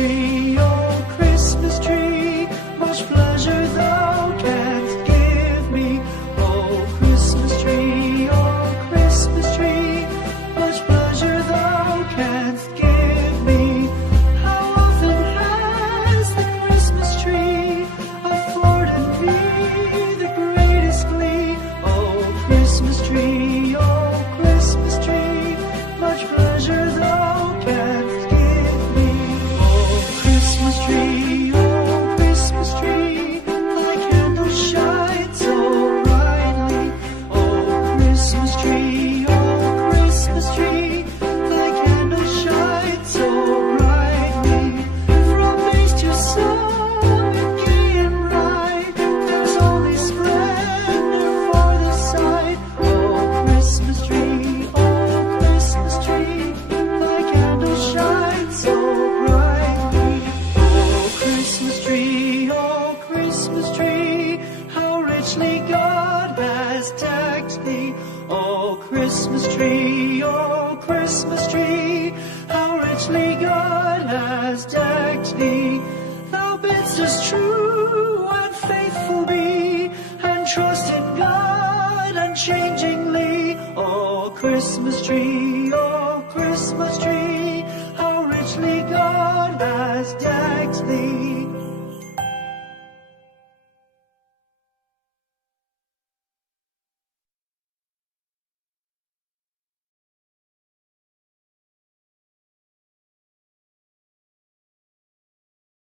tree, oh Christmas tree, much pleasure thou canst give me. Oh Christmas tree, much pleasure thou canst give me. How often has the Christmas tree afforded me the greatest glee. Oh Christmas tree, much pleasure thou canst give me. Oh Christmas tree, thy candles shine so brightly. Oh Christmas tree, thy candles shine so brightly. From base to summit, gay and bright, there's only splendor for the sight. Oh Christmas tree, thy candles shine so brightly. Oh Christmas tree, how richly God has decked thee. Oh Christmas tree, how richly God has decked thee. Thou bidst us true and faithful be, and trust in God unchangingly. Oh Christmas tree, how richly God has decked thee.